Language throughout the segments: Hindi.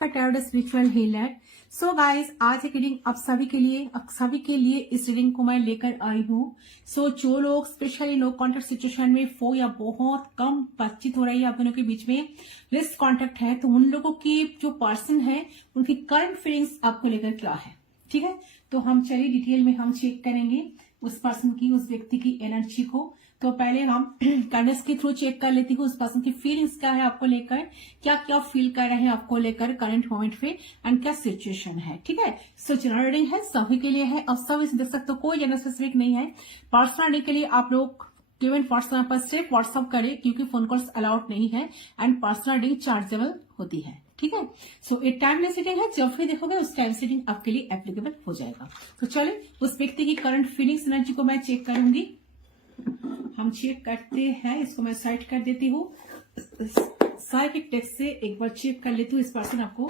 Tarot spiritual healer. So guys, आज एक रीडिंग आप सभी के लिए इस रीडिंग को मैं लेकर आई हूँ। सो जो लोग स्पेशली नो कॉन्टेक्ट सिचुएशन में फो या बहुत कम बातचीत हो रही है आप दोनों के बीच में, रिस्क कॉन्टेक्ट है, तो उन लोगों की जो पर्सन है उनकी करंट फीलिंग्स आपको लेकर क्या है। ठीक है, तो हम चलिए डिटेल में हम चेक करेंगे उस पर्सन की, उस व्यक्ति की एनर्जी को। तो पहले हम कार्ड्स के थ्रू चेक कर लेती हूँ उस पर्सन की फीलिंग्स क्या है आपको लेकर, क्या क्या फील कर रहे हैं आपको लेकर करंट मोमेंट पे, एंड क्या सिचुएशन है। ठीक है, सो जनरल रीडिंग है, सभी के लिए है, अब सब इसे देख सकते हो, कोई जनरल स्पेसिफिक नहीं है। पर्सनल रीडिंग के लिए आप लोग केवल पर्सनल पर सिर्फ व्हाट्सअप करें क्योंकि फोन कॉल्स अलाउड नहीं है, एंड पर्सनल रीडिंग चार्जेबल होती है। ठीक है, सो एक टाइमलेस रीडिंग है, जब भी देखोगे उस टाइम रीडिंग आपके लिए एप्लीकेबल हो जाएगा। तो चलिए उस व्यक्ति की करंट फीलिंग्स एनर्जी को मैं चेक करूंगी। हम चेक करते हैं, इसको मैं साइड कर देती हूँ, साइकिक टेक्स्ट से एक बार चेक कर लेती हूँ इस पर्सन आपको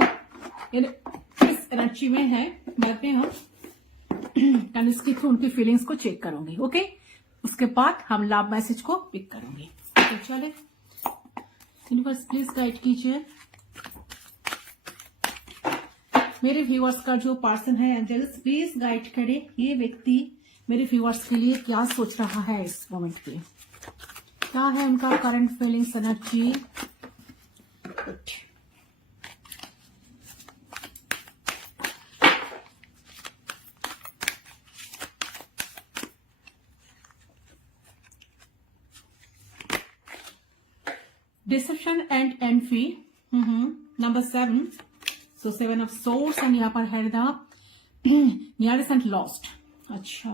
किस एनर्जी में है। बाद में हम इसके थ्रू उनकी फीलिंग्स को चेक करूंगी। ओके, उसके बाद हम लव मैसेज को पिक करूंगी। तो चले, यूनिवर्स प्लीज गाइड कीजिए मेरे व्यूअर्स का जो पर्सन है, एंजल्स प्लीज गाइड करे ये व्यक्ति मेरे व्यूअर्स के लिए क्या सोच रहा है इस मोमेंट पे, क्या है उनका current feelings energy. Deception and एनफी, number 7, so 7 of swords, and यहाँ पर है द नियरेस्ट एंड लॉस्ट। अच्छा,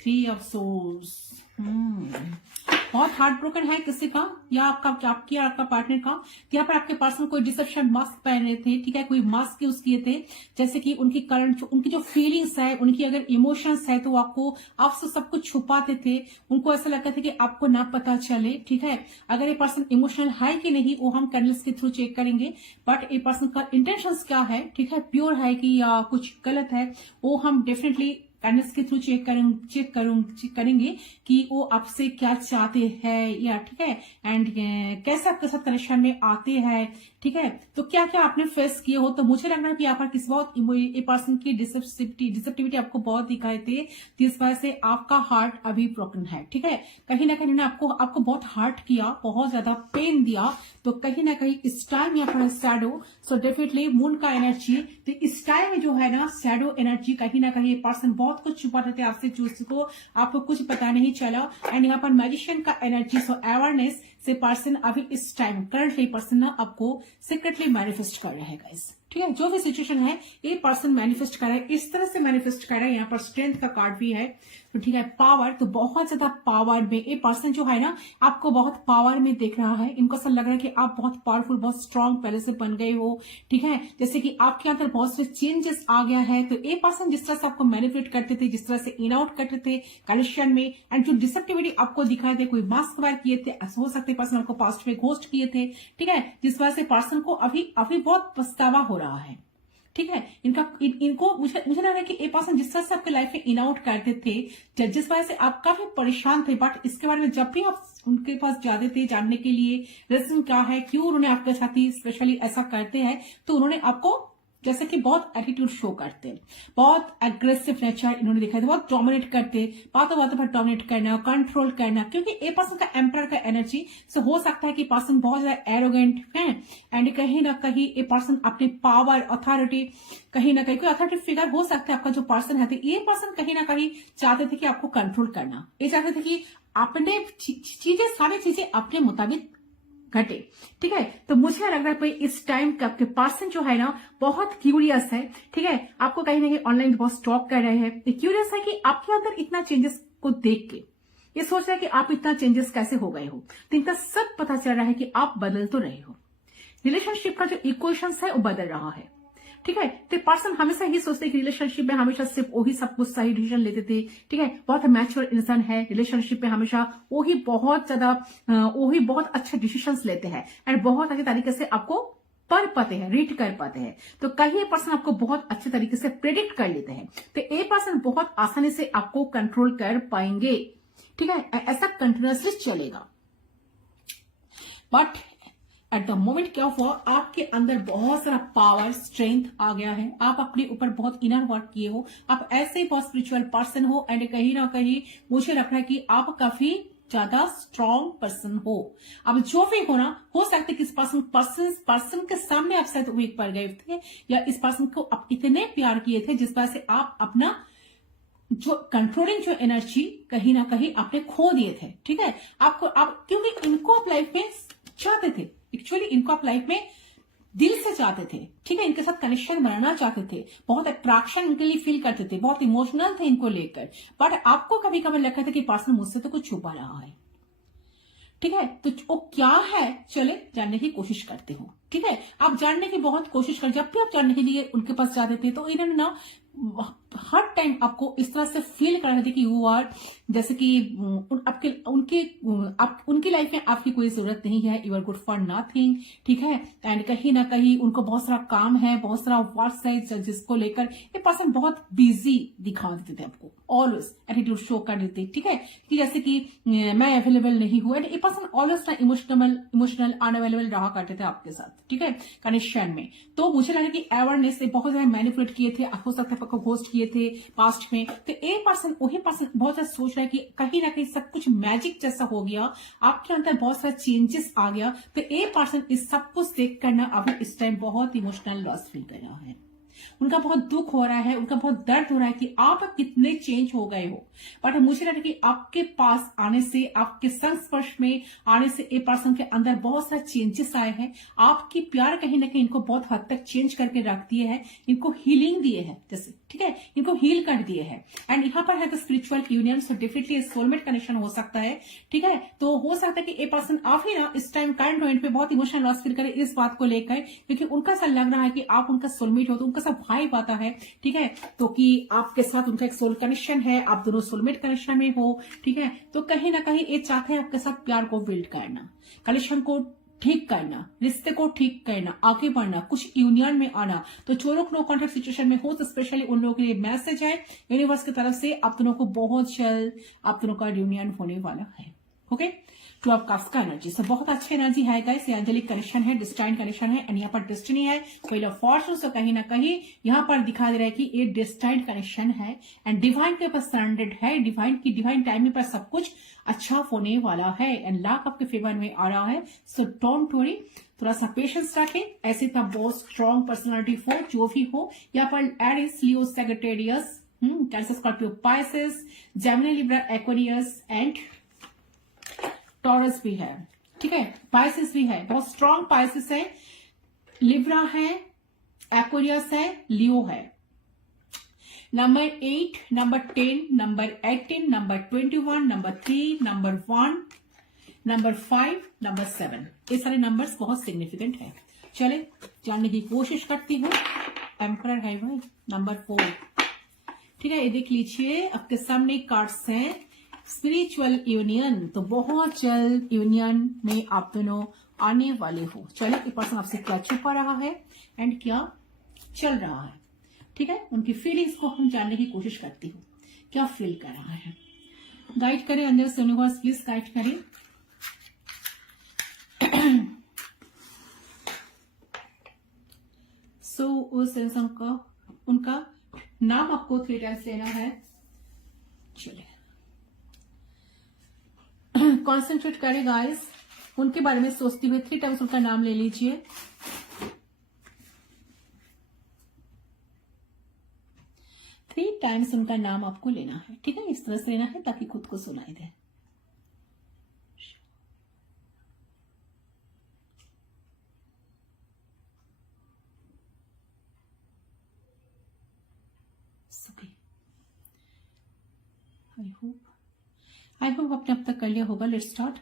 3 ऑफ सोर्स, बहुत हार्ट ब्रोकन है किसी का, या आपकी और आपका पार्टनर का। यहाँ पर आपके पर्सन कोई डिसेप्शन मास्क पहन रहे थे। ठीक है, कोई मास्क यूज किए थे, जैसे कि उनकी करंट उनकी जो फीलिंग्स है, उनकी अगर इमोशंस है तो आपको आपसे सब कुछ छुपाते थे। उनको ऐसा लगता था कि आपको ना पता चले। ठीक है, अगर ये पर्सन इमोशनल है कि नहीं वो हम कैंडल्स के थ्रू चेक करेंगे, बट ये पर्सन का इंटेंशंस क्या है, ठीक है, प्योर है कि या कुछ गलत है, वो हम डेफिनेटली कैंडल्स के थ्रू चेक करेंगे कि वो आपसे क्या चाहते हैं, या ठीक है, एंड कैसे आपके साथ कनेक्शन में आते हैं। ठीक है, तो क्या क्या आपने फेस किए हो। तो मुझे लग रहा है कि यहाँ पर किसी बहुत पर्सन की डिसेप्टिविटी आपको बहुत दिखाए थे, जिस वजह से आपका हार्ट अभी ब्रोकन है। ठीक है, कहीं ना कहीं आपको बहुत हार्ट किया, बहुत ज्यादा पेन दिया, तो कहीं ना कहीं इस टाइम यहाँ पर शैडो, सो डेफिनेटली मून का एनर्जी, तो इस टाइम में जो है ना शैडो एनर्जी, कहीं ना कहीं पर्सन बहुत कुछ छुपाते थे आपसे जिसको आपको कुछ पता नहीं चला, एंड यहाँ पर मैजिशियन का एनर्जी, सो अवेयरनेस से पर्सन अभी इस टाइम करंटली पर्सन ना आपको सीक्रेटली मैनिफेस्ट कर रहा है गाइस। ठीक है, जो भी सिचुएशन है ये पर्सन मैनिफेस्ट कर रहा है, इस तरह से मैनिफेस्ट कर रहा है। यहाँ पर स्ट्रेंथ का कार्ड भी है, तो ठीक है, पावर, तो बहुत ज्यादा पावर में ये पर्सन जो है ना आपको बहुत पावर में देख रहा है। इनको ऐसा लग रहा है कि आप बहुत पावरफुल, बहुत स्ट्रांग पहले से बन गए हो। ठीक है, जैसे कि आपके अंदर बहुत से चेंजेस आ गया है। तो ये पर्सन जिस तरह से आपको मैनिपुलेट करते थे, जिस तरह से इन आउट करते थे कनेक्शन में, एंड जो डिसेप्टिविटी आपको दिखाए थे, कोई मास्क वेयर किए थे, ऐसा हो सकते पर्सन आपको पास्ट में घोस्ट किए थे। ठीक है, जिस वजह से पर्सन को अभी बहुत पछतावा हो रहा है। ठीक है, इनको मुझे लग रहा है कि ये पर्सन जिस तरह से आपके लाइफ में इन आउट करते थे, जिस वजह से आप काफी परेशान थे, बट इसके बारे में जब भी आप उनके पास जाते थे जानने के लिए रीजन क्या है, क्यों उन्होंने आपके साथ ही स्पेशली ऐसा करते हैं, तो उन्होंने आपको जैसे कि बहुत एटीट्यूड शो करते, बहुत एग्रेसिव नेचर इन्होंने दिखाया था, बहुत डोमिनेट करते, बातों पर डोमिनेट करना, कंट्रोल करना, क्योंकि ए पर्सन का एम्पर का एनर्जी से हो सकता है कि पर्सन बहुत ज्यादा एरोगेंट है, एंड कहीं ना कहीं ए पर्सन अपने पावर, अथॉरिटी, कहीं ना कहीं कोई अथॉरिटी फिगर हो सकता है आपका जो पर्सन है, तो ये पर्सन कहीं ना कहीं चाहते थे कि आपको कंट्रोल करना, ये चाहते थे कि अपने सारी चीजें अपने मुताबिक घटे। ठीक है, तो मुझे लग रहा है इस टाइम का आपके पर्सन जो है ना बहुत क्यूरियस है। ठीक है, आपको कहीं ना कहीं ऑनलाइन बहुत स्टॉक कर रहे हैं, क्यूरियस है कि आपके अंदर इतना चेंजेस को देख के ये सोच रहा है कि आप इतना चेंजेस कैसे हो गए हो। तो इनका सब पता चल रहा है कि आप बदल तो रहे हो, रिलेशनशिप का जो इक्वेशंस है वो बदल रहा है। ठीक है, तो पर्सन हमेशा ही सोचते हैं कि रिलेशनशिप में हमेशा सिर्फ वही सब कुछ सही डिसीजन लेते थे। ठीक है, बहुत मैच्योर इंसान है, रिलेशनशिप में हमेशा वही बहुत अच्छे डिसीजंस लेते हैं, एंड बहुत अच्छे तरीके से आपको पढ़ पाते हैं, रीड कर पाते हैं। तो कहीं पर्सन आपको बहुत अच्छे तरीके से प्रेडिक्ट कर लेते हैं, तो ये पर्सन बहुत आसानी से आपको कंट्रोल कर पाएंगे। ठीक है, ऐसा कंटिन्यूअसली चलेगा, बट एट द मोमेंट क्या हुआ, आपके अंदर बहुत सारा पावर स्ट्रेंथ आ गया है, आप अपने ऊपर बहुत इनर वर्क किए हो, आप ऐसे ही बहुत स्पिरिचुअल पर्सन हो, एंड कहीं ना कहीं मुझे लग रहा है कि आप काफी ज्यादा स्ट्रॉन्ग पर्सन हो। अब जो भी हो ना, हो सकता है कि इस पर्सन के सामने आप शायद वीक पड़ गए थे, या इस पर्सन को आप इतने प्यार किए थे जिस वजह से आप अपना जो कंट्रोलिंग जो एनर्जी कहीं ना कहीं आपने खो दिए थे। ठीक है, आप क्योंकि इनको आप लाइफ में चाहते थे, एक्चुअली इनको आप लाइफ में दिल से चाहते थे। ठीक है, इनके साथ कनेक्शन बनाना चाहते थे, बहुत अट्रैक्शन इनके लिए फील करते थे, बहुत इमोशनल थे इनको लेकर, बट आपको कभी कभी लगता था कि पर्सन मुझसे तो कुछ छुपा रहा है। ठीक है, तो वो क्या है, चले जानने की कोशिश करते हो। ठीक है, आप जानने की बहुत कोशिश कर, जब भी आप जानने के लिए उनके पास जाते थे तो इन्होंने ना हर टाइम आपको इस तरह से फील करा थे कि यू आर, जैसे कि उनकी लाइफ में आपकी कोई जरूरत नहीं है, you are good for nothing. ठीक है, एंड कहीं ना कहीं उनको बहुत सारा काम है, बहुत सारा वर्क है जिसको लेकर ये पर्सन बहुत बिजी दिखा देते थे आपको, ऑलवेज एटीट्यूड शो कर देते। ठीक है, कि जैसे कि मैं अवेलेबल नहीं हूं, एंड ये पर्सन ऑलवेज ना इमोशनल अनअवेलेबल रहा करते थे आपके साथ। ठीक है, कनेक्शन में तो मुझे लगा कि अवेयरनेस से बहुत ज्यादा मैनिपुलेट किए थे, हो सकता है आपको घोस्ट किए थे पास्ट में। तो एक पर्सन, वही पर्सन बहुत ज्यादा सोच रहा है कि कहीं ना कहीं सब कुछ मैजिक जैसा हो गया, आपके अंदर बहुत सारा चेंजेस आ गया। तो एक पर्सन इस सब कुछ देख कर ना अभी इस टाइम बहुत इमोशनल लॉस फील कर रहा है, उनका बहुत दुख हो रहा है, उनका बहुत दर्द हो रहा है कि आप कितने चेंज हो गए हो। बट मुझे लगता है कि आपके पास आने से, आपके संस्पर्श में आने से एक पर्सन के अंदर बहुत सारे चेंजेस आए हैं। आपकी प्यार कहीं ना कहीं इनको बहुत हद तक चेंज करके रख दिए है, इनको हीलिंग दिए है, जैसे ठीक है, इनको हील कर दिए है। एंड यहाँ पर है the spiritual union, so definitely soulmate connection हो सकता है। ठीक है, तो हो सकता है कि एक पर्सन आप ही ना इस टाइम करंट पॉइंट पे बहुत इमोशनल लॉस फील करे इस बात को लेकर, क्योंकि उनका सा लग रहा है कि आप उनका सोलमेट हो, तो उनका सब भाई पाता है। ठीक है, तो कि आपके साथ उनका एक सोल कनेक्शन है, आप दोनों सोलमेट कनेक्शन में हो। ठीक है, तो कहीं ना कहीं ये चाहते हैं आपके साथ प्यार को बिल्ड करना, कनेक्शन को ठीक करना, रिश्ते को ठीक करना, आगे बढ़ना, कुछ यूनियन में आना। तो जो लोग नो कॉन्टेक्ट सिचुएशन में हो, तो स्पेशली उन लोगों के लिए मैसेज है यूनिवर्स की तरफ से, आप दोनों को बहुत जल्द आप दोनों का यूनियन होने वाला है। ओके, टू ऑफ कप्स का एनर्जी, सो बहुत अच्छी एनर्जी है गाइस, ये एंजेलिक कनेक्शन है, डिस्टाइन कनेक्शन है, एंड यहाँ पर डेस्टिनी है, व्हील ऑफ फॉर्चून। सो कहीं ना कहीं यहाँ पर दिखा दे रहा है कि ये डिस्टाइन कनेक्शन है, एंड डिवाइन के पास सरेंडेड है, डिवाइन टाइमिंग पर सब कुछ अच्छा होने वाला है, एंड लाख आपके फेवर में आ रहा है। सो डोंट वरी, थोड़ा सा पेशेंस रखें, ऐसे तो बहुत स्ट्रॉन्ग पर्सनालिटी हो जो भी हो। यहाँ पर Aries, Leo, Sagittarius, Cancer, Scorpio, Pisces, Gemini, Libra, Aquarius and Taurus भी है। ठीक है, पाइसेस भी है, बहुत स्ट्रॉन्ग पाइसेस है, लिब्रा है, एक्वेरियस है, लियो है। Number 8, number 10, number 18, number 21, number 3, number 1, number 5, number 7, ये सारे नंबर्स बहुत सिग्निफिकेंट है। चले जानने की कोशिश करती हूँ। एम्परर है भाई, नंबर 4। ठीक है, ये देख लीजिए आपके सामने कार्ड्स हैं, स्पिरिचुअल यूनियन, तो बहुत जल्द यूनियन में आप दोनों आने वाले हो। चलिए, ये पर्सन आपसे क्या छुपा रहा है एंड क्या चल रहा है। ठीक है, उनकी फीलिंग्स को हम जानने की कोशिश करती हूँ, क्या फील कर रहा है। गाइड करें अंदर से यूनिवर्स, प्लीज गाइड करें। सो उस इंसान का, उनका नाम आपको 3 टाइम्स लेना है। चलिए, कॉन्सेंट्रेट करें गाइस, उनके बारे में सोचते हुए 3 टाइम्स उनका नाम ले लीजिए। 3 टाइम्स उनका नाम आपको लेना है। ठीक है, इस तरह से लेना है ताकि खुद को सुनाई दे। आई होप आपने अब तक कर लिया होगा। Let's start.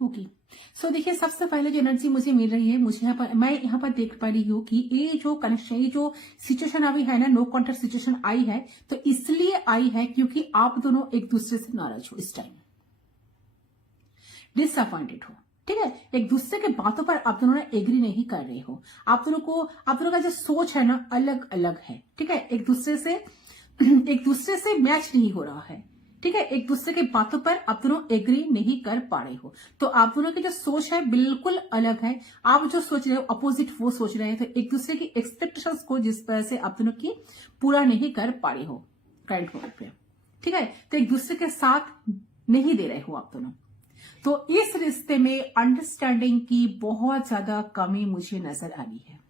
ओके। सो देखिए, सबसे पहले जो एनर्जी मुझे मिल रही है, मुझे मैं यहाँ पर देख पा रही हूँ कि ये जो कनेक्शन, ये जो सिचुएशन अभी है ना, नो कॉन्टेक्ट सिचुएशन आई है, तो इसलिए आई है क्योंकि आप दोनों एक दूसरे से नाराज हो, इस टाइम डिसअपॉइंटेड हो। ठीक है, एक दूसरे के बातों पर आप दोनों ने एग्री नहीं कर रहे हो। आप दोनों का जो सोच है ना, अलग अलग है। ठीक है, एक दूसरे से मैच नहीं हो रहा है। ठीक है, एक दूसरे के बातों पर आप दोनों एग्री नहीं कर पा रहे हो। तो आप दोनों की जो सोच है बिल्कुल अलग है। आप जो सोच रहे हो अपोजिट वो सोच रहे हैं। तो एक दूसरे की एक्सपेक्टेशंस को जिस तरह से आप दोनों की पूरा नहीं कर पा रहे हो राइट मोमेंट पे। ठीक है, तो एक दूसरे के साथ नहीं दे रहे हो आप दोनों। तो इस रिश्ते में अंडरस्टैंडिंग की बहुत ज्यादा कमी मुझे नजर आ रही है।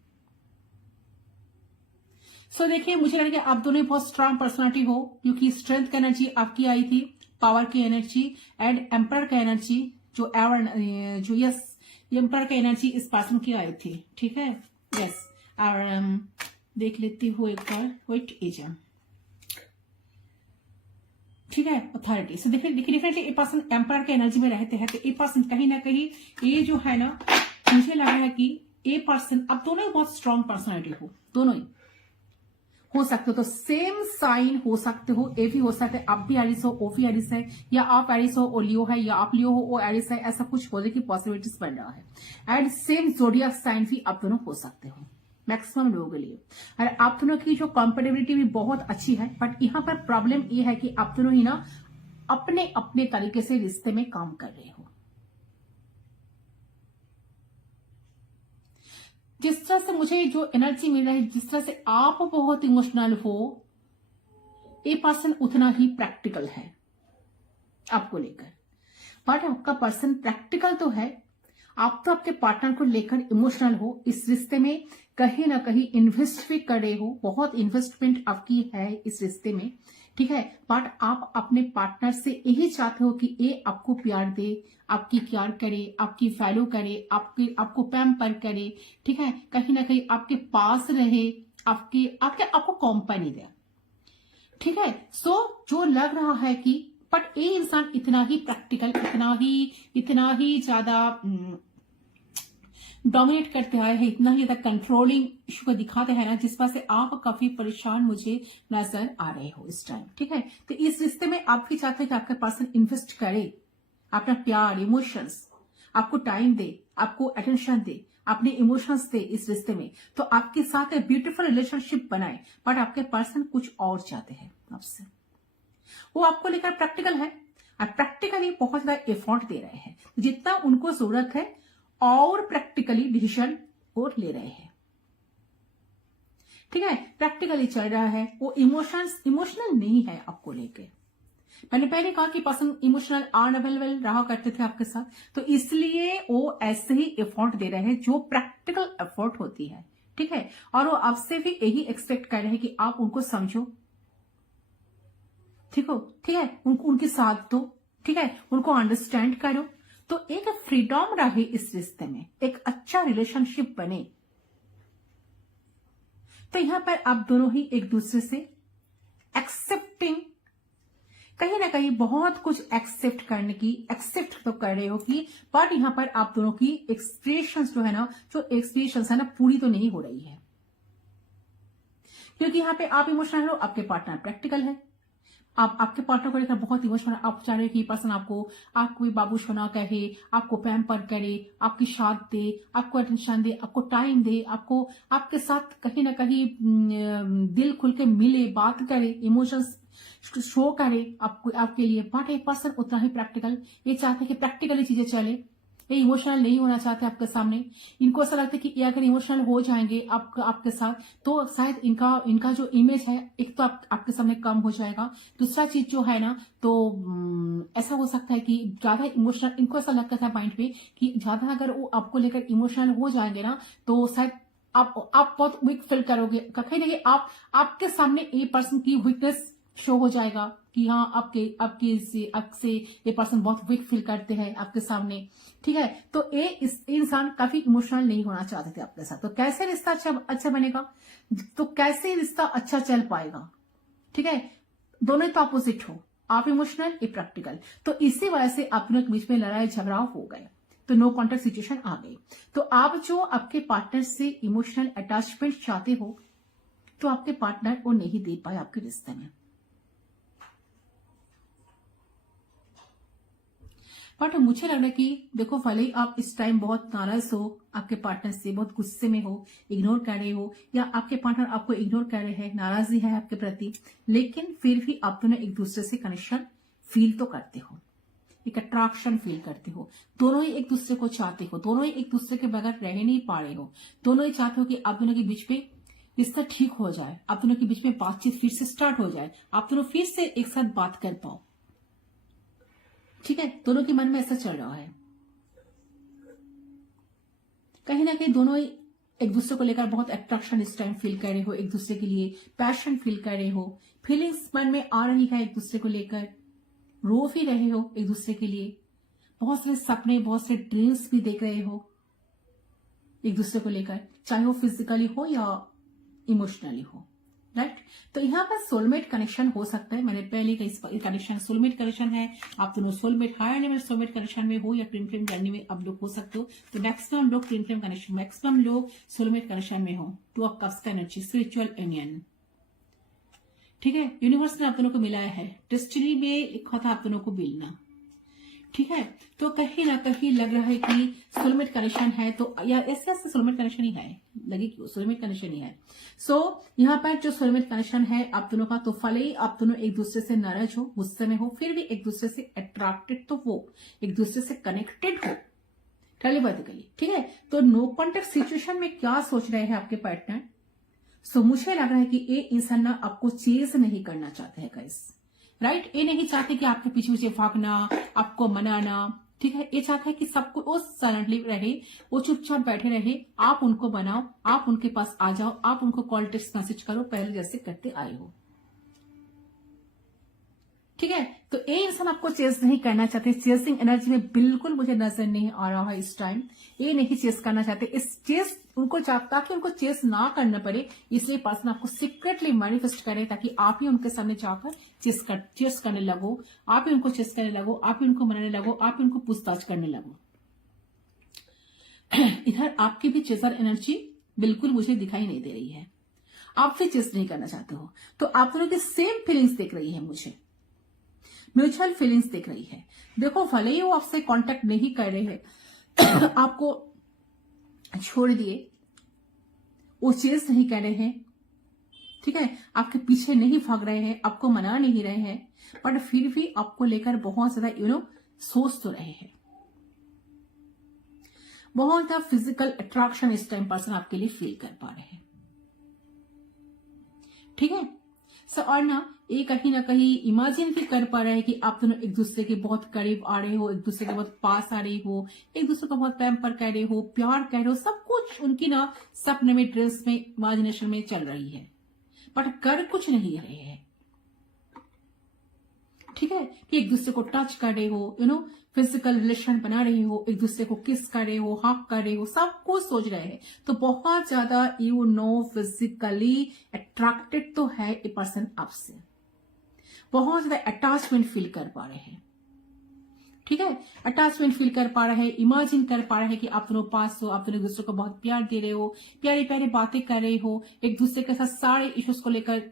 सो देखिए, मुझे लग रहा है कि आप दोनों बहुत स्ट्रांग पर्सनालिटी हो, क्योंकि स्ट्रेंथ की एनर्जी आपकी आई थी, पावर की एनर्जी एंड एम्पर का एनर्जी जो यस, एम्पर का एनर्जी इस पर्सन की आई थी। ठीक है, यस। और देख लेती हूँ एक बार, वेट एजम। ठीक है, अथॉरिटी। सो देखिए डेफिनेटली ये पर्सन एम्पर के एनर्जी में रहते हैं। तो ये पर्सन कहीं ना कहीं, ये जो है ना, मुझे लग रहा है कि ये पर्सन, अब दोनों ही बहुत स्ट्रांग पर्सनालिटी हो, दोनों ही हो सकते हो। तो सेम साइन हो सकते हो, ए भी हो सकता है, आप भी एरिस हो, ओ भी एरिस है, या आप एरिस हो और लियो है, या आप लियो हो ओ एरिस है, ऐसा कुछ होने की पॉसिबिलिटीज बन रहा है। एंड सेम जोडियक साइन भी आप दोनों हो सकते हो मैक्सिमम लोगों के लिए। और आप दोनों की जो कंपेटेबिलिटी भी बहुत अच्छी है, बट यहाँ पर प्रॉब्लम ये है कि आप दोनों ही ना अपने अपने तरीके से रिश्ते में काम कर रहे हो। जिस तरह से मुझे जो एनर्जी मिल रही है, जिस तरह से आप बहुत इमोशनल हो, ये पर्सन उतना ही प्रैक्टिकल है आपको लेकर। बट आपका पर्सन प्रैक्टिकल तो है, आप तो आपके पार्टनर को लेकर इमोशनल हो, इस रिश्ते में कहीं ना कहीं इन्वेस्ट भी कर रहे हो, बहुत इन्वेस्टमेंट आपकी है इस रिश्ते में। ठीक है, बट आप अपने पार्टनर से यही चाहते हो कि ये आपको प्यार दे, आपकी केयर करे, आपकी वैल्यू करे, आपको पैम्पर करे। ठीक है, कहीं ना कहीं आपके पास रहे, आपको कंपनी दे। ठीक है, सो जो लग रहा है कि बट ये इंसान इतना ही प्रैक्टिकल, इतना ही ज्यादा डोमिनेट करते आए हैं, इतना ही ज्यादा कंट्रोलिंग इशू को दिखाते हैं ना, जिस वजह से आप काफी परेशान मुझे नजर आ रहे हो इस टाइम। ठीक है, तो इस रिश्ते में आप भी चाहते हैं कि आपका पर्सन इन्वेस्ट करे अपना प्यार, इमोशंस, आपको टाइम दे, आपको अटेंशन दे, अपने इमोशंस दे इस रिश्ते में, तो आपके साथ एक ब्यूटीफुल रिलेशनशिप बनाए। बट आपके पर्सन कुछ और चाहते हैं आपसे, वो आपको लेकर प्रैक्टिकल है और प्रैक्टिकली बहुत ज्यादा एफर्ट दे रहे हैं, जितना उनको जरूरत है, और प्रैक्टिकली डिसीजन और ले रहे हैं। ठीक है, प्रैक्टिकली चल रहा है, वो इमोशनल नहीं है आपको लेके। मैंने पहले कहा कि पर्सन इमोशनल अनअवेलेबल रहा करते थे आपके साथ, तो इसलिए वो ऐसे ही एफर्ट दे रहे हैं जो प्रैक्टिकल एफर्ट होती है। ठीक है, और वो आपसे भी यही एक्सपेक्ट कर रहे हैं कि आप उनको समझो। ठीक है, उनके साथ दो। ठीक है, उनको अंडरस्टैंड करो, तो एक फ्रीडम रहे इस रिश्ते में, एक अच्छा रिलेशनशिप बने। तो यहां पर आप दोनों ही एक दूसरे से एक्सेप्टिंग, कहीं ना कहीं बहुत कुछ एक्सेप्ट तो कर रहे हो कि, बट यहां पर आप दोनों की एक्सप्रेशंस जो है ना, पूरी तो नहीं हो रही है, क्योंकि यहां पे आप इमोशनल हो, आपके पार्टनर प्रैक्टिकल है। आप आपके पार्टनर को लेकर बहुत इमोशनल, आप चाह रहे हैं कि पर्सन आपको भी बाबू सोना कहे, आपको पैम्पर करे, आपकी साथ दे, आपको अटेंशन दे, आपको टाइम दे, आपके साथ कहीं ना कहीं दिल खुल के मिले, बात करे, इमोशंस शो करे आपके लिए। बट एक पर्सन उतना ही प्रैक्टिकल, ये चाहते हैं कि प्रैक्टिकली चीजें चले, ये इमोशनल नहीं होना चाहते आपके सामने। इनको ऐसा लगता है कि ये अगर इमोशनल हो जाएंगे आपके साथ, तो शायद इनका जो इमेज है, एक तो आपके सामने कम हो जाएगा। दूसरा चीज जो है ना, तो ऐसा हो सकता है कि ज्यादा इमोशनल, इनको ऐसा लगता था माइंड पे कि ज्यादा अगर वो आपको लेकर इमोशनल हो जाएंगे ना, तो शायद आप बहुत वीक फील करोगे। कहीं ना कहीं आपके सामने ए पर्सन की वीकनेस शो हो जाएगा कि हाँ, आपसे ये पर्सन बहुत वीक फील करते हैं आपके सामने। ठीक है, तो ये इंसान काफी इमोशनल नहीं होना चाहते थे आपके साथ। तो कैसे रिश्ता अच्छा बनेगा, तो कैसे रिश्ता अच्छा चल पाएगा? ठीक है, दोनों तो अपोजिट हो, आप इमोशनल, ये प्रैक्टिकल, तो इसी वजह से आप दोनों के बीच में लड़ाई झगड़ा हो गए। तो नो कॉन्टैक्ट सिचुएशन आ गई। तो आप जो आपके पार्टनर से इमोशनल अटैचमेंट चाहते हो, तो आपके पार्टनर वो नहीं दे पाए आपके रिश्ते में। बट मुझे लग रहा है कि देखो, भले ही आप इस टाइम बहुत नाराज हो आपके पार्टनर से, बहुत गुस्से में हो, इग्नोर कर रहे हो, या आपके पार्टनर आपको इग्नोर कर रहे हैं, नाराजगी है आपके प्रति, लेकिन फिर भी आप दोनों एक दूसरे से कनेक्शन फील तो करते हो, एक अट्रैक्शन फील करते हो, दोनों ही एक दूसरे को चाहते हो, दोनों ही एक दूसरे के बगैर रह नहीं पा रहे हो, दोनों ही चाहते हो कि आप दोनों के बीच में रिश्ता ठीक हो जाए, आप दोनों के बीच में बातचीत फिर से स्टार्ट हो जाए, आप दोनों फिर से एक साथ बात कर पाओ। ठीक है, दोनों के मन में ऐसा चल रहा है। कहीं ना कहीं दोनों ही एक दूसरे को लेकर बहुत अट्रैक्शन इस टाइम फील कर रहे हो, एक दूसरे के लिए पैशन फील कर रहे हो, फीलिंग्स मन में आ रही है एक दूसरे को लेकर, रो भी रहे हो एक दूसरे के लिए, बहुत सारे सपने, बहुत सारे ड्रीम्स भी देख रहे हो एक दूसरे को लेकर, चाहे वो फिजिकली हो या इमोशनली हो, राइट। तो यहाँ पर सोलमेट कनेक्शन हो सकता है। मैंने पहले कही कनेक्शन सोलमेट कनेक्शन है। आप दोनों soulmate, higher level soulmate connection में हो या ट्विन फ्लेम जर्नी में आप लोग हो सकते हो। तो मैक्सिमम लोग ट्विन फ्लेम कनेक्शन, मैक्सिमम लोग सोलमेट कनेक्शन में हो। टू ऑफ कप्स का एनर्जी, स्पिरिचुअल यूनियन, ठीक है। यूनिवर्स ने आप दोनों को मिलाया है, डेस्टिनी में लिखा था आप दोनों को मिलना, ठीक है। तो कहीं ना कहीं लग रहा है कि सोलमेट कनेक्शन है, तो या ऐसे ऐसे सोलमेट कनेक्शन ही है, लगे कि सोलमेट कनेक्शन ही है। सो यहाँ पर जो सोलमेट कनेक्शन है आप दोनों का, तो भले ही आप दोनों एक दूसरे से नाराज हो, गुस्से में हो, फिर भी एक दूसरे से अट्रैक्टेड तो हो, एक दूसरे से कनेक्टेड हो, टेलीपैथिकली, ठीक है। तो नो कॉन्टेक्ट सिचुएशन में क्या सोच रहे हैं आपके पार्टनर? सो मुझे लग रहा है कि ये इंसान ना आपको चेज नहीं करना चाहते हैं गाइस, राइट। ये नहीं चाहते कि आपके पीछे पीछे भागना, आपको मनाना, ठीक है। ये चाहता है कि सबको वो साइलेंटली रहे, वो चुपचाप बैठे रहे, आप उनको बनाओ, आप उनके पास आ जाओ, आप उनको कॉल टेक्स्ट मैसेज करो, पहले जैसे करते आए हो, ठीक है। तो ये इंसान आपको चेस नहीं करना चाहते, चेसिंग एनर्जी में बिल्कुल मुझे नजर नहीं आ रहा है इस टाइम। ये नहीं चेस करना चाहते, इस चेस उनको ताकि उनको चेस ना करना पड़े, इसलिए पर्सन आपको सीक्रेटली मैनिफेस्ट करे, ताकि आप ही उनके सामने जाकर चेस करने लगो, आप ही उनको चेस करने लगो, आप ही उनको मनाने लगो, आप ही उनको पूछताछ करने लगो। इधर आपकी भी चेसर एनर्जी बिल्कुल मुझे दिखाई नहीं दे रही है, आप भी चेस नहीं करना चाहते हो। तो आप दोनों की सेम फीलिंग्स दिख रही है मुझे, म्यूचुअल फीलिंग्स दिख रही है। देखो, भले ही वो आपसे कांटेक्ट नहीं कर रहे हैं, आपको छोड़ दिए, वो चेस नहीं कर रहे हैं, ठीक है, आपके पीछे नहीं भाग रहे हैं, आपको मना नहीं रहे हैं, बट फिर भी आपको लेकर बहुत ज्यादा सोच तो रहे हैं, बहुत ज्यादा फिजिकल अट्रैक्शन इस टाइम पर्सन आपके लिए फील कर पा रहे हैं, ठीक है। और ना ये कहीं ना कहीं इमेजिन भी कर पा रहे हैं कि आप दोनों एक दूसरे के बहुत करीब आ रहे हो, एक दूसरे के बहुत पास आ रहे हो, एक दूसरे को बहुत पैम्पर कर रहे हो, प्यार कर रहे हो, सब कुछ उनकी ना सपने में, ड्रेस में, इमेजिनेशन में चल रही है, बट कर कुछ नहीं रहे हैं, ठीक है। कि एक दूसरे को टच कर रहे हो, फिजिकल रिलेशन बना रहे हो, एक दूसरे को किस कर रहे हो, हक कर रहे हो, सब कुछ सोच रहे हैं। तो बहुत ज्यादा फिजिकली अट्रैक्टेड तो है ये पर्सन आपसे, बहुत ज्यादा अटैचमेंट फील कर पा रहे हैं, ठीक है। अटैचमेंट फील कर पा रहे हैं, इमेजिन कर पा रहे हैं कि आप दोनों पास हो, आप दोनों एक दूसरे को बहुत प्यार दे रहे हो, प्यारी प्यारी बातें कर रहे हो, एक दूसरे के साथ सारे इश्यूज को लेकर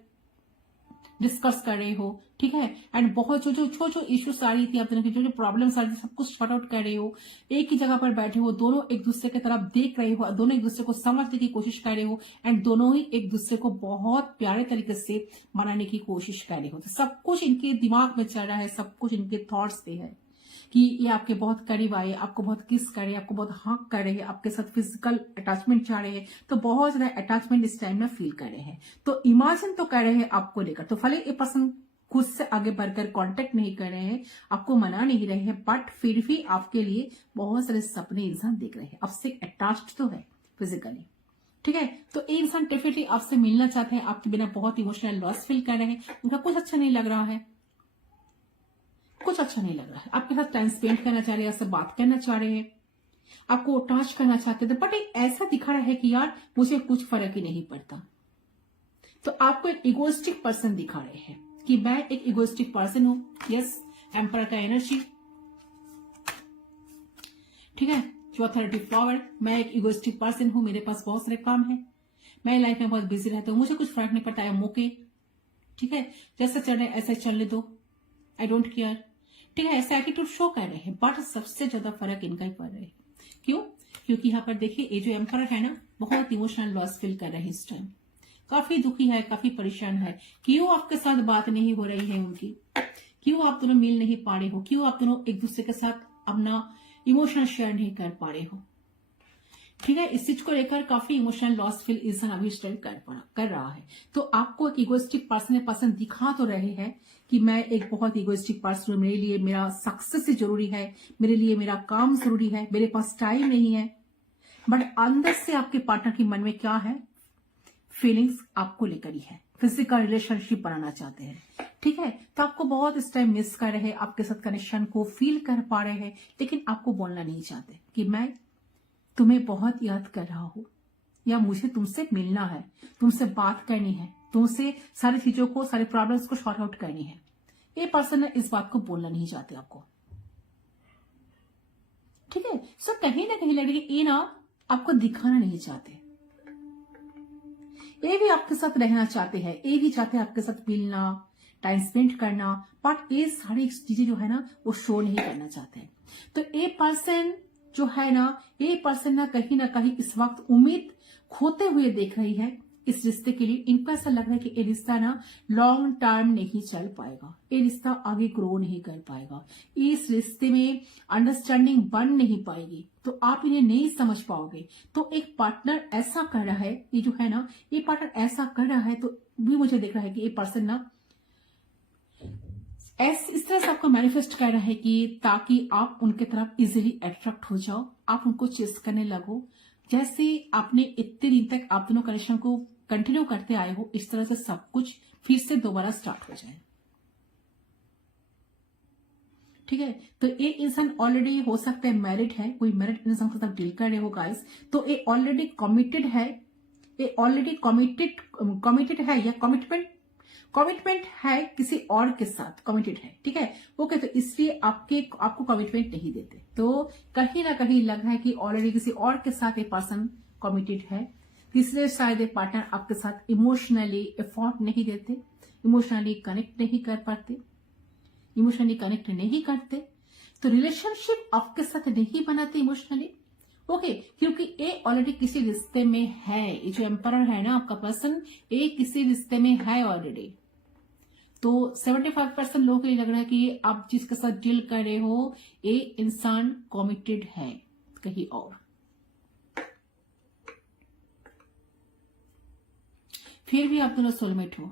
डिस्कस कर रहे हो, ठीक है। एंड बहुत जो इश्यूज आ रही थी, आप दोनों की जो प्रॉब्लम्स आ रही थी, सब कुछ सॉर्ट आउट कर रहे हो, एक ही जगह पर बैठे हो, दोनों एक दूसरे की तरफ देख रहे हो, दोनों एक दूसरे को समझने की कोशिश कर रहे हो, एंड दोनों ही एक दूसरे को बहुत प्यारे तरीके से मनाने की कोशिश कर रहे हो। तो सब कुछ इनके दिमाग में चल रहा है, सब कुछ इनके थॉट्स पे है कि ये आपके बहुत करीब आए, आपको बहुत किस करे, आपको बहुत हक करे, आपके साथ फिजिकल अटैचमेंट चाह रहे हैं, तो बहुत ज्यादा अटैचमेंट इस टाइम में फील कर रहे हैं। तो इमेजिन तो कर रहे हैं आपको लेकर, तो भले ये पर्सन खुद से आगे बढ़कर कांटेक्ट नहीं कर रहे हैं, आपको मना नहीं रहे हैं, बट फिर भी आपके लिए बहुत सारे सपने इंसान देख रहे हैं, आपसे अटैच्ड तो है फिजिकली, ठीक है। तो ये इंसान डेफिनेटली आपसे मिलना चाहते हैं, आपके बिना बहुत इमोशनल लॉस फील कर रहे हैं, उनका कुछ अच्छा नहीं लग रहा है, कुछ अच्छा नहीं लग रहा है, आपके साथ टाइम स्पेंड करना चाह रहे हैं, आपसे बात करना चाह रहे हैं, आपको टच करना चाहते थे, बट ऐसा दिखा रहा है कि यार मुझे कुछ फर्क ही नहीं पड़ता। तो आपको एक इगोइस्टिक पर्सन दिखा रहे हैं कि मैं एक इगोइस्टिक पर्सन हूं, यस, एम्पर का एनर्जी, ठीक है। जो अथॉरिटी फ्लावर, मैं एक इगोइस्टिक पर्सन हूं, मेरे पास बहुत सारे काम है, मैं लाइफ में बहुत बिजी रहता हूँ, मुझे कुछ फर्क नहीं पड़ता है मौके, ठीक है, जैसा चल रहे ऐसा चलने दो, आई डोंट केयर, ठीक है, ऐसा एटीट्यूड शो कर रहे हैं। बट सबसे ज्यादा फर्क इनका ही पड़ रहा है। क्यों? क्योंकि यहाँ पर देखिए ये जो एम्पायर है ना, बहुत इमोशनल लॉस फील कर रहे हैं इस टाइम, काफी दुखी है, काफी परेशान है। क्यों आपके साथ बात नहीं हो रही है उनकी, क्यों आप दोनों मिल नहीं पा रहे हो, क्यों आप दोनों एक दूसरे के साथ अपना इमोशनल शेयर नहीं कर पा रहे हो, ठीक है। इस चीज को लेकर काफी इमोशनल लॉस फील इंसान अभी स्टाइल कर रहा है। तो आपको एक इगोइस्टिक पर्सन पसंद दिखा तो रहे हैं कि मैं एक बहुत इगोइस्टिक पर्सन हूं, मेरे लिए मेरा सक्सेस जरूरी है, मेरे लिए मेरा काम जरूरी है, मेरे पास टाइम नहीं है। बट अंदर से आपके पार्टनर के मन में क्या है, फीलिंग्स आपको लेकर ही है, फिजिकल रिलेशनशिप बनाना चाहते हैं, ठीक है। तो आपको बहुत इस टाइम मिस कर रहे हैं, आपके साथ कनेक्शन को फील कर पा रहे हैं, लेकिन आपको बोलना नहीं चाहते कि मैं तुम्हें बहुत याद कर रहा हूं, या मुझे तुमसे मिलना है, तुमसे बात करनी है, तुमसे सारी चीजों को, सारे प्रॉब्लम्स को सॉर्ट आउट करनी है। ये पर्सन इस बात को बोलना नहीं चाहते आपको, ठीक है। सो कहीं ना कहीं लगे ये ना आपको दिखाना नहीं चाहते, ये भी आपके साथ रहना चाहते हैं, ये भी चाहते हैं आपके साथ मिलना, टाइम स्पेंड करना, बट ये सारी चीजें जो है ना वो शो नहीं करना चाहते हैं। तो ये पर्सन जो है ना, ये पर्सन ना कहीं इस वक्त उम्मीद खोते हुए देख रही है इस रिश्ते के लिए। इनको ऐसा लग रहा है कि ये रिश्ता ना लॉन्ग टर्म नहीं चल पाएगा, ये रिश्ता आगे ग्रो नहीं कर पाएगा, इस रिश्ते में अंडरस्टैंडिंग बन नहीं पाएगी, तो आप इन्हें नहीं समझ पाओगे। तो एक पार्टनर ऐसा कर रहा है, ये जो है ना, ये पार्टनर ऐसा कर रहा है, तो भी मुझे देख रहा है कि ये पर्सन ना इस तरह से आपको मैनिफेस्ट कर रहा है कि ताकि आप उनके तरफ इजीली अट्रैक्ट हो जाओ, आप उनको चेस करने लगो, जैसे आपने इतने दिन तक आप दोनों कनेक्शन को कंटिन्यू करते आए हो, इस तरह से सब कुछ फिर से दोबारा स्टार्ट हो जाए, ठीक है। तो ये इंसान ऑलरेडी हो सकता है मैरिड है, कोई मैरिड इंसान के साथ डील कर रहे हो गाइस, तो ये ऑलरेडी कमिटेड है, ये ऑलरेडी कमिटेड है, या कमिटमेंट है किसी और के साथ, कमिटेड है, ठीक है। ओके, तो इसलिए आपको कमिटमेंट नहीं देते, तो कहीं ना कहीं लग रहा है कि ऑलरेडी किसी और के साथ ये पर्सन कमिटेड है, इसलिए शायद ये पार्टनर आपके साथ इमोशनली एफर्ट नहीं देते, इमोशनली कनेक्ट नहीं कर पाते, इमोशनली कनेक्ट नहीं करते, तो रिलेशनशिप आपके साथ नहीं बनाते इमोशनली, ओके, क्योंकि ये ऑलरेडी किसी रिश्ते में है। ये जो एम्पायर है ना आपका पर्सन, ये किसी रिश्ते में है ऑलरेडी। तो 75% लोगों को ये लग रहा है कि आप जिसके साथ डील कर रहे हो ये इंसान कमिटेड है कहीं और। फिर भी आप दोनों सोलमेट हो,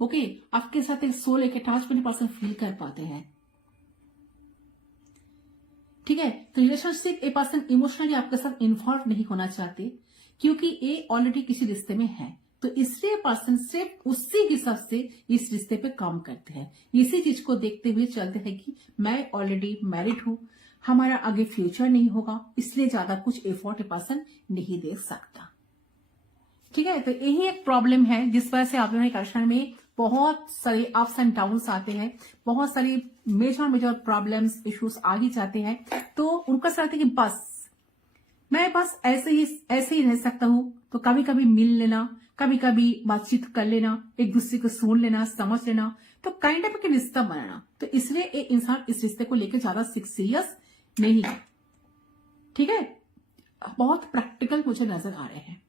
ओके, आपके साथ एक सोल, एक अटैचमेंट पर्सन फील कर पाते हैं, ठीक है। तो रिलेशनशिप ए पर्सन इमोशनली आपके साथ इन्वॉल्व नहीं होना चाहते, क्योंकि ये ऑलरेडी किसी रिश्ते में है, तो इसलिए पर्सन सिर्फ उसी हिसाब से इस रिश्ते पे काम करते हैं, इसी चीज को देखते हुए चलते हैं कि मैं ऑलरेडी मैरिड हूं, हमारा आगे फ्यूचर नहीं होगा, इसलिए ज्यादा कुछ एफर्ट पर्सन नहीं दे सकता, ठीक है। तो यही एक प्रॉब्लम है जिस वजह से आप लोगों के कनेक्शन में बहुत सारे अप्स एंड डाउन्स आते हैं, बहुत सारी मेजर प्रॉब्लम्स इश्यूज आ ही जाते हैं। तो उनका ऐसा लगता है कि मैं बस ऐसे ही रह सकता हूं, तो कभी कभी मिल लेना, कभी कभी बातचीत कर लेना, एक दूसरे को सुन लेना, समझ लेना, तो काइंड ऑफ एक रिश्ता बनाना। तो इसलिए एक इंसान इस रिश्ते को लेकर ज्यादा सीरियस नहीं है, ठीक है। बहुत प्रैक्टिकल मुझे नजर आ रहे हैं,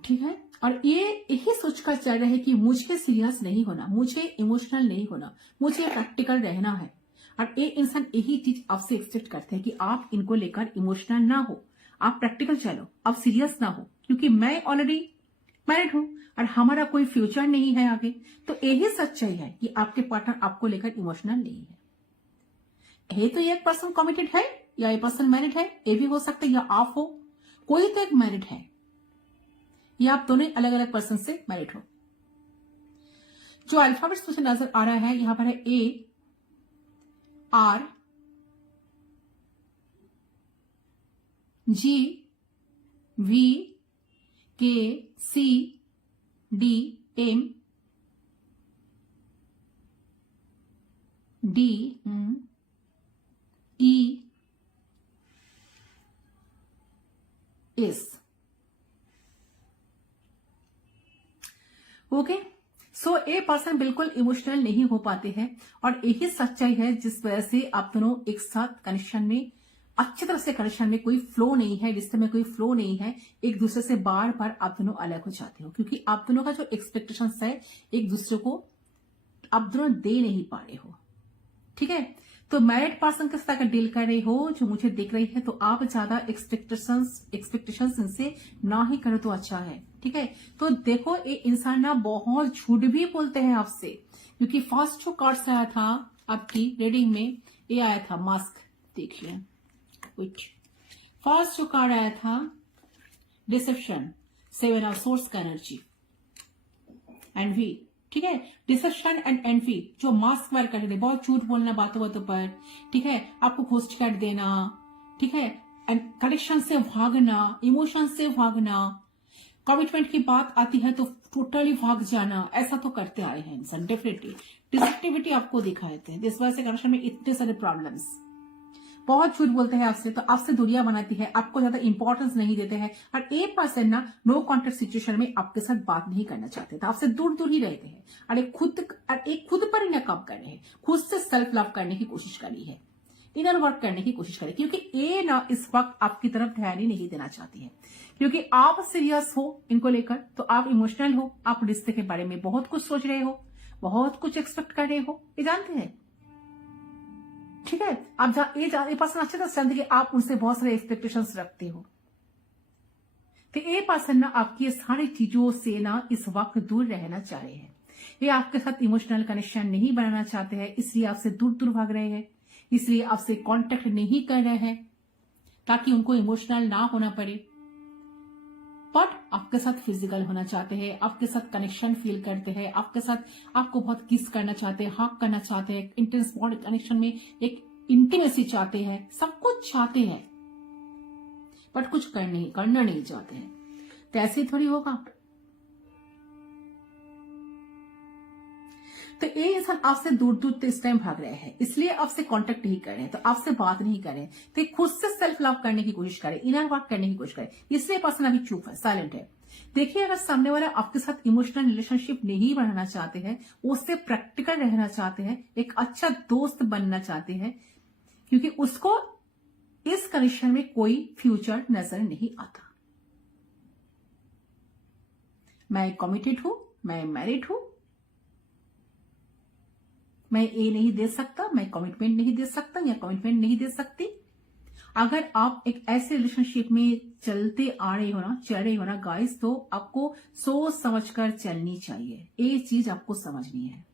ठीक है। और ये यही सोचकर चल रहे हैं कि मुझे सीरियस नहीं होना, मुझे इमोशनल नहीं होना, मुझे प्रैक्टिकल रहना है। और ये इंसान यही चीज आपसे एक्सपेक्ट करते हैं कि आप इनको लेकर इमोशनल ना हो, आप प्रैक्टिकल चलो, आप सीरियस ना हो, क्योंकि मैं ऑलरेडी मैरिड हूं और हमारा कोई फ्यूचर नहीं है आगे। तो यही सच्चाई है कि आपके पार्टनर आपको लेकर इमोशनल नहीं है। तो एक पर्सन कमिटेड है या एक पर्सन मैरिड है, ये भी हो सकता है, या आप हो, कोई तो एक मैरिड है, या आप दोनों अलग अलग पर्सन से मैरिड हो। जो अल्फाबेट्स मुझे नजर आ रहा है यहां पर है ए, are, G, V, K, C, D, M, D E S। Okay, so a person बिल्कुल इमोशनल नहीं हो पाते हैं और यही सच्चाई है जिस वजह से आप दोनों एक साथ कनेक्शन में, अच्छी तरह से कनेक्शन में कोई फ्लो नहीं है, रिश्ते में कोई फ्लो नहीं है, एक दूसरे से बार बार आप दोनों अलग हो जाते हो क्योंकि आप दोनों का जो एक्सपेक्टेशंस है एक दूसरे को आप दोनों दे नहीं पा रहे हो। ठीक है, तो मैरिड पर्सन के साथ अगर डील कर रहे हो जो मुझे दिख रही है, तो आप ज्यादा एक्सपेक्टेशंस इनसे ना ही करो तो अच्छा है। ठीक है, तो देखो ये इंसान ना बहुत झूठ भी बोलते हैं आपसे, क्योंकि फर्स्ट जो कार्ड्स आया था आपकी रीडिंग में, ये आया था मास्क। देखिए कुछ फर्स्ट जो कार्ड आया था डिसेप्शन, 7 ऑफ सोर्स का एनर्जी, एनवी। ठीक है, डिसेप्शन एंड एनवी, जो मास्क वेयर करते थे, बहुत झूठ बोलना बातों बातों पर। ठीक है, आपको घोस्ट कर देना। ठीक है, एंड कनेक्शन से भागना, इमोशन से भागना, कमिटमेंट की बात आती है तो टोटली भाग जाना, ऐसा तो करते आए हैं इंसान डेफिनेटली। डिसेप्टिविटी आपको दिखाए थे, इस वजह से कनेक्शन में इतने सारे प्रॉब्लम्स। बहुत झूठ बोलते हैं आपसे, तो आपसे दूरियां बनाती है, आपको ज्यादा इंपॉर्टेंस नहीं देते हैं। और एक पर्सन ना नो कॉन्टेक्ट सिचुएशन में आपके साथ बात नहीं करना चाहते थे, आपसे दूर दूर ही रहते हैं और एक खुद पर ही ना काम कर रहे हैं, खुद से सेल्फ लव करने की कोशिश करी है, इनर वर्क करने की कोशिश करें, क्योंकि ये ना इस वक्त आपकी तरफ ध्यान ही नहीं देना चाहती है, क्योंकि आप सीरियस हो इनको लेकर, तो आप इमोशनल हो, आप रिश्ते के बारे में बहुत कुछ सोच रहे हो, बहुत कुछ एक्सपेक्ट कर रहे हो, ये जानते हैं। ठीक है, आप ये पर्सन अच्छे तरह से जानते कि आप उनसे बहुत सारे एक्सपेक्टेशंस रखते हो, तो ये पर्सन ना आपकी ये सारी चीजों से ना इस वक्त दूर रहना चाह रहे हैं। ये आपके साथ इमोशनल कनेक्शन नहीं बनाना चाहते हैं, इसलिए आपसे दूर दूर भाग रहे हैं, इसलिए आपसे कांटेक्ट नहीं कर रहे हैं ताकि उनको इमोशनल ना होना पड़े। बट आपके साथ फिजिकल होना चाहते हैं, आपके साथ कनेक्शन फील करते हैं, आपके साथ आपको बहुत किस करना चाहते हैं, हक करना चाहते हैं, इंटेंस बॉन्ड कनेक्शन में एक इंटीमेसी चाहते हैं, सब कुछ चाहते हैं, बट कुछ करना नहीं चाहते हैं। तो ऐसे थोड़ी होगा। तो ये इंसान आपसे दूर दूर इस टाइम भाग रहे हैं, इसलिए आपसे कांटेक्ट नहीं कर रहे हैं, तो आपसे बात नहीं कर रहे हैं, तो खुद से सेल्फ लव करने की कोशिश करें, इनर वर्क करने की कोशिश करें, इसलिए पर्सन अभी चुप है, साइलेंट है। देखिए, अगर सामने वाला आपके साथ इमोशनल रिलेशनशिप नहीं बढ़ाना चाहते हैं, उससे प्रैक्टिकल रहना चाहते हैं, एक अच्छा दोस्त बनना चाहते हैं, क्योंकि उसको इस कनेक्शन में कोई फ्यूचर नजर नहीं आता। मैं कमिटेड हूं, मैं मैरिड हूं, मैं ये नहीं दे सकता, मैं कमिटमेंट नहीं दे सकता या कमिटमेंट नहीं दे सकती। अगर आप एक ऐसे रिलेशनशिप में चल रहे हो ना गाइस, तो आपको सोच समझकर चलनी चाहिए, ये चीज आपको समझनी है।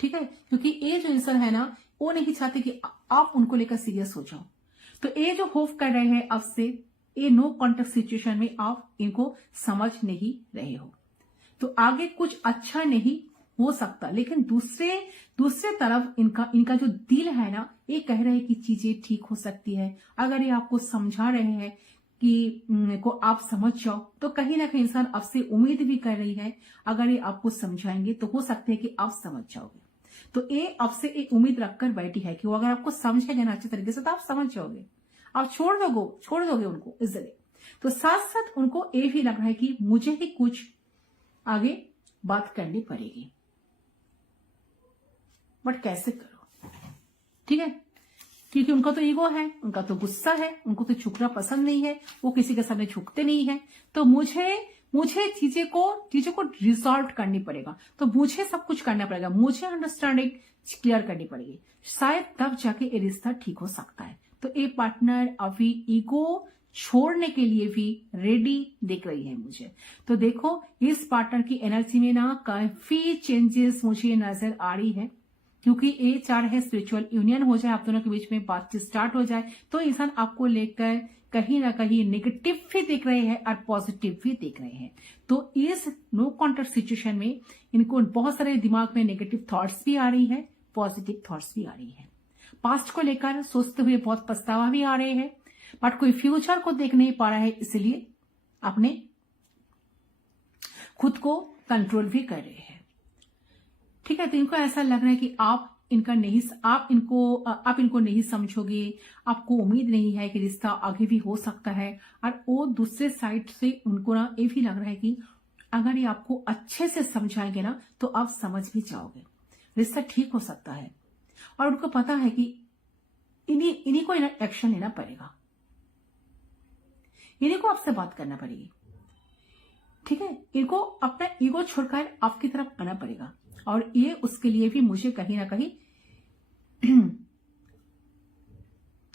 ठीक है, क्योंकि ये जो इंसान है ना, वो नहीं चाहते कि आप उनको लेकर सीरियस हो जाओ, तो ये जो होप कर रहे हैं आपसे, ये नो कॉन्टेक्ट सिचुएशन में आप इनको समझ नहीं रहे हो, तो आगे कुछ अच्छा नहीं हो सकता। लेकिन दूसरे तरफ इनका जो दिल है ना, ये कह रहे हैं कि चीजें ठीक हो सकती है। अगर ये आपको समझा रहे हैं कि को आप समझ जाओ, तो कहीं ना कहीं इंसान आपसे उम्मीद भी कर रही है, अगर ये आपको समझाएंगे तो हो सकता है कि आप समझ जाओगे। तो ये आपसे एक उम्मीद रखकर बैठी है कि वो अगर आपको समझेगा ना अच्छे तरीके से, तो आप समझ जाओगे, आप छोड़ दोगे उनको इजिली। तो साथ साथ उनको ये भी लग रहा है कि मुझे ही कुछ आगे बात करनी पड़ेगी, बट कैसे करो। ठीक है, क्योंकि उनका तो ईगो है, उनका तो गुस्सा है, उनको तो झुकना पसंद नहीं है, वो किसी के सामने झुकते नहीं है। तो मुझे चीजों को रिजॉल्व करनी पड़ेगा, तो मुझे सब कुछ करना पड़ेगा, मुझे अंडरस्टैंडिंग क्लियर करनी पड़ेगी, शायद तब जाके ये रिश्ता ठीक हो सकता है। तो ये पार्टनर अभी ईगो छोड़ने के लिए भी रेडी दिख रही है मुझे। तो देखो, इस पार्टनर की एनर्जी में ना काफी चेंजेस मुझे नजर आ रही है, क्योंकि ये चाह रहे हैं स्पिरिचुअल यूनियन हो जाए, आप दोनों के बीच में बातचीत स्टार्ट हो जाए। तो इंसान आपको लेकर कहीं ना कहीं नेगेटिव भी देख रहे हैं और पॉजिटिव भी देख रहे हैं। तो इस नो कॉन्टेक्ट सिचुएशन में इनको बहुत सारे दिमाग में नेगेटिव थॉट्स भी आ रही है, पॉजिटिव थॉट्स भी आ रही है। पास्ट को लेकर सोचते हुए बहुत पछतावा भी आ रहे हैं, बट कोई फ्यूचर को देख नहीं पा रहा है, इसलिए अपने खुद को कंट्रोल भी कर रहे हैं। ठीक है, तो इनको ऐसा लग रहा है कि आप इनको नहीं समझोगे, आपको उम्मीद नहीं है कि रिश्ता आगे भी हो सकता है। और वो दूसरे साइड से उनको ना ये भी लग रहा है कि अगर ये आपको अच्छे से समझाएंगे ना तो आप समझ भी जाओगे, रिश्ता ठीक हो सकता है। और उनको पता है कि इन्हीं को एक्शन लेना पड़ेगा, इन्हीं को आपसे बात करना पड़ेगी। ठीक है, इनको अपना ईगो छोड़कर आपकी तरफ आना पड़ेगा। और ये उसके लिए भी मुझे कहीं ना कहीं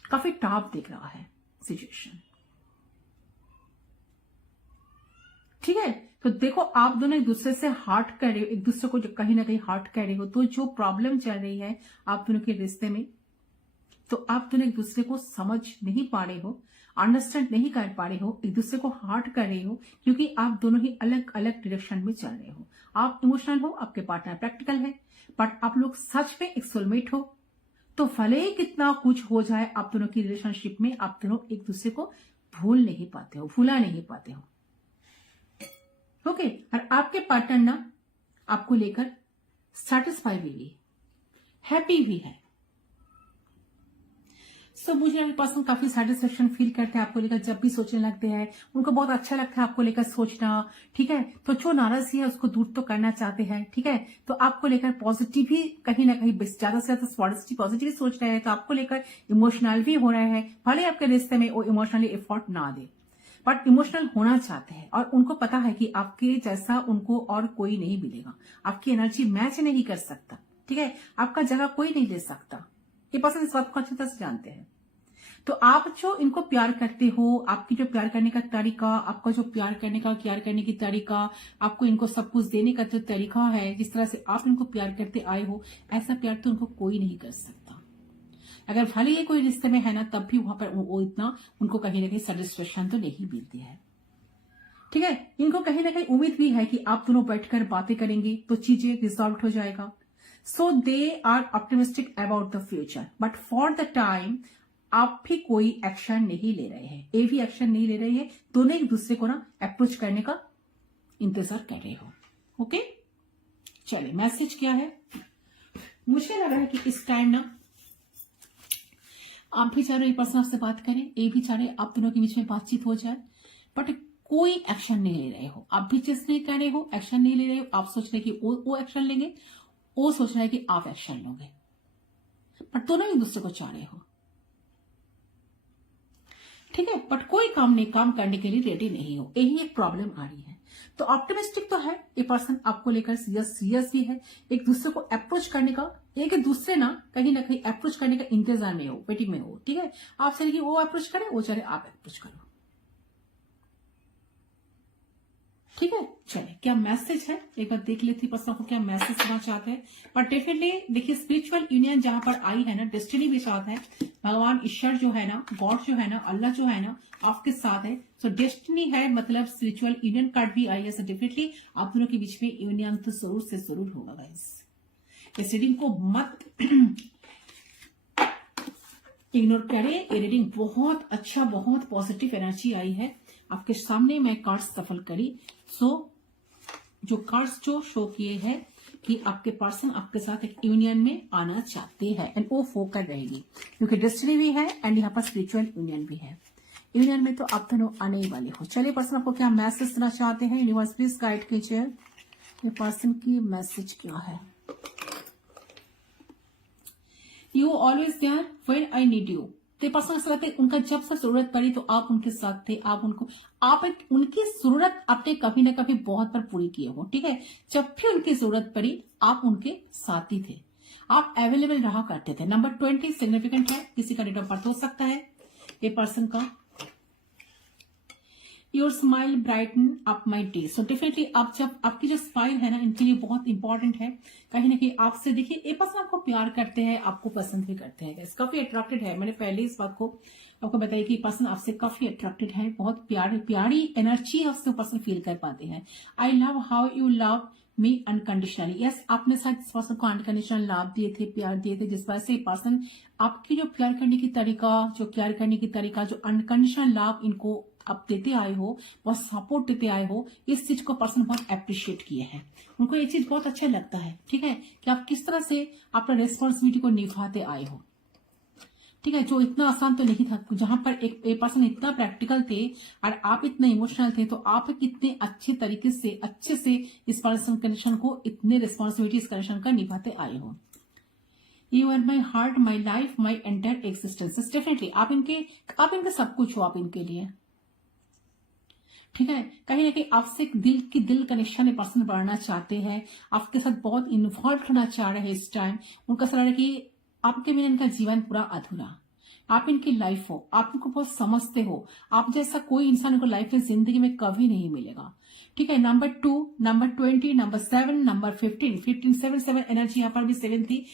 काफी टफ दिख रहा है सिचुएशन। ठीक है, तो देखो आप दोनों एक दूसरे से हर्ट कर रहे हो, एक दूसरे को कहीं ना कहीं हर्ट कर रहे हो। तो जो प्रॉब्लम चल रही है आप दोनों के रिश्ते में, तो आप दोनों एक दूसरे को समझ नहीं पा रहे हो, अंडरस्टैंड नहीं कर पा रहे हो, एक दूसरे को हर्ट कर रहे हो, क्योंकि आप दोनों ही अलग अलग डायरेक्शन में चल रहे हो। आप इमोशनल हो, आपके पार्टनर प्रैक्टिकल है, बट आप लोग सच में एक सोलमेट हो। तो भले ही कितना कुछ हो जाए आप दोनों की रिलेशनशिप में, आप दोनों एक दूसरे को भूल नहीं पाते हो, भूला नहीं पाते हो। ओके, और आपके पार्टनर ना आपको लेकर सेटिस्फाई भी, हैप्पी भी है। सो मुझे आपके पास काफी सेटिस्फेक्शन फील करते हैं आपको लेकर, जब भी सोचने लगते हैं उनको बहुत अच्छा लगता है आपको लेकर सोचना। ठीक है, तो जो नाराजगी है उसको दूर तो करना चाहते हैं। ठीक है, तो आपको लेकर पॉजिटिव ही कहीं ना कहीं ज्यादा से ज्यादा पॉजिटिव सोच रहे हैं, तो आपको लेकर इमोशनल भी हो रहे हैं। भले आपके रिश्ते में वो इमोशनली एफर्ट ना दे, बट इमोशनल होना चाहते हैं। और उनको पता है कि आपके जैसा उनको और कोई नहीं मिलेगा, आपकी एनर्जी मैच नहीं कर सकता। ठीक है, आपका जगह कोई नहीं ले सकता, ये पर्सन इस बात को अच्छी तरह से जानते हैं। तो आप जो इनको प्यार करते हो, आपकी जो प्यार करने का तरीका, आपका जो प्यार करने का केयर करने की तरीका, आपको इनको सब कुछ देने का जो तरीका है, जिस तरह से आप इनको प्यार करते आए हो, ऐसा प्यार तो उनको कोई नहीं कर सकता। अगर भले ये कोई रिश्ते में है ना, तब भी वहां पर वो इतना उनको कहीं ना कहीं सेटिस्फेक्शन तो नहीं मिलती है। ठीक है, इनको कहीं ना कहीं उम्मीद भी है कि आप दोनों बैठकर बातें करेंगे तो चीजें रिजॉल्व हो जाएगा। So they are optimistic about the future, but for the time आप भी कोई एक्शन नहीं ले रहे हैं, ये भी एक्शन नहीं ले रहे हैं। दोनों एक दूसरे को ना अप्रोच करने का इंतजार कर रहे हो। ओके, चलिए मैसेज क्या है। मुझे लग रहा है कि इस टाइम ना आप भी चाह रहे हो ये पर्सन आपसे बात करें, ये भी चाह रहे आप दोनों के बीच में बातचीत हो जाए, बट कोई एक्शन नहीं ले रहे हो। आप भी चीज नहीं कर रहे हो, एक्शन नहीं ले रहे हो। आप सोच रहे कि वो एक्शन लेंगे, वो सोच रहा है कि आप एक्शन लोगे, बट दोनों एक दूसरे को चाह रहे हो। ठीक है, बट कोई काम करने के लिए रेडी नहीं हो, यही एक प्रॉब्लम आ रही है। तो ऑप्टिमिस्टिक तो है ये पर्सन, आपको लेकर सीरियस भी है, एक दूसरे को अप्रोच करने का, एक दूसरे ना कहीं अप्रोच करने का इंतजार में हो, वेटिंग में हो। ठीक है, आप चलिए कि वो अप्रोच करे, वो चले आप अप्रोच करो। ठीक है, चलिए क्या मैसेज है एक बार देख लेती पर्सन को क्या मैसेज देना चाहते हैं। पर डेफिनेटली देखिए, स्पिरिचुअल यूनियन जहां पर आई है ना, डेस्टिनी भी साथ है, भगवान ईश्वर जो है ना, गॉड जो है ना, अल्लाह जो है ना आपके साथ है। सो डेस्टिनी है, मतलब स्पिरिचुअल यूनियन कार्ड भी आई है। सो डेफिनेटली आप दोनों के बीच में यूनियन तो जरूर से जरूर होगा गाइस। इस रीडिंग को मत इग्नोर करें, ये रीडिंग बहुत अच्छा, बहुत पॉजिटिव एनर्जी आई है आपके सामने। मैं कार्ड्स सफल करी, सो जो कार्ड्स जो शो किए हैं कि आपके पर्सन आपके साथ एक यूनियन में आना चाहते हैं, एंड वो फोकस रहेगी क्योंकि डेस्टिनी भी है एंड यहाँ पर स्पिरिचुअल यूनियन भी है। यूनियन में तो आप दोनों आने ही वाले हो। चलिए पर्सन आपको क्या मैसेज देना चाहते हैं, यूनिवर्स प्लीज गाइड कीजिए। ये पर्सन की मैसेज क्या है। You always there when I need you. तो पर्सन ऐसा लगता है उनका जब से जरूरत पड़ी तो आप उनके साथ थे, आप उनकी जरूरत आपने कभी ना कभी बहुत बार पूरी किए हो। ठीक है, जब भी उनकी जरूरत पड़ी आप उनके साथ ही थे, आप अवेलेबल रहा करते थे। नंबर 20 सिग्निफिकेंट है, किसी का डेट ऑफ बर्थ हो सकता है ये पर्सन का। Your smile brighten up my day. So definitely आप जब आपकी जो स्माइल है ना, इनके लिए बहुत इंपॉर्टेंट है। कहीं ना कहीं आपसे देखिए ये पर्सन आपको प्यार करते हैं, आपको पसंद भी करते हैं, काफी अट्रैक्टेड है। मैंने पहले इस बात को आपको बताया कि पर्सन आपसे काफी अट्रैक्टेड है, बहुत प्यारी एनर्जी आपसे पर्सन फील कर पाते हैं। I love how you love me unconditionally. Yes, आपने शायद इस पर्सन को अनकंडीशनल लाभ दिए थे, प्यार दिए थे, जिस वजह से पर्सन आपकी जो प्यार करने की तरीका, जो अनकंडीशनल लाभ इनको आप देते आए हो, बहुत सपोर्ट देते आए हो, इस चीज को पर्सन बहुत अप्रिशिएट किए हैं। उनको ये चीज बहुत अच्छा लगता है, ठीक है, कि आप किस तरह से अपना रेस्पॉन्सिबिलिटी को निभाते आए हो, ठीक है, जो इतना आसान तो नहीं था। जहां पर एक पर्सन इतना प्रैक्टिकल थे और आप इतने इमोशनल थे, तो आप कितने अच्छे से इस पर्सन कनेक्शन को, इतने रिस्पॉन्सिबिलिटी इस कनेक्शन का निभाते आए हो। You are my heart, my life, my entire existence. Definitely आप इनके सब कुछ हो, आप इनके लिए, ठीक है। कहीं ना कहीं आपसे दिल कनेक्शन में पर्सन बढ़ना चाहते हैं, आपके साथ बहुत इन्वॉल्व होना चाह रहे हैं इस टाइम। उनका सलाह है कि आपके बिना इनका जीवन पूरा अधूरा, आप इनकी लाइफ हो, आप इनको बहुत समझते हो। आप जैसा कोई इंसान इनको लाइफ में, जिंदगी में कभी नहीं मिलेगा, ठीक है। Number 2, number 20, number 7, number 15, 7 energy यहाँ पर भी 7 थी।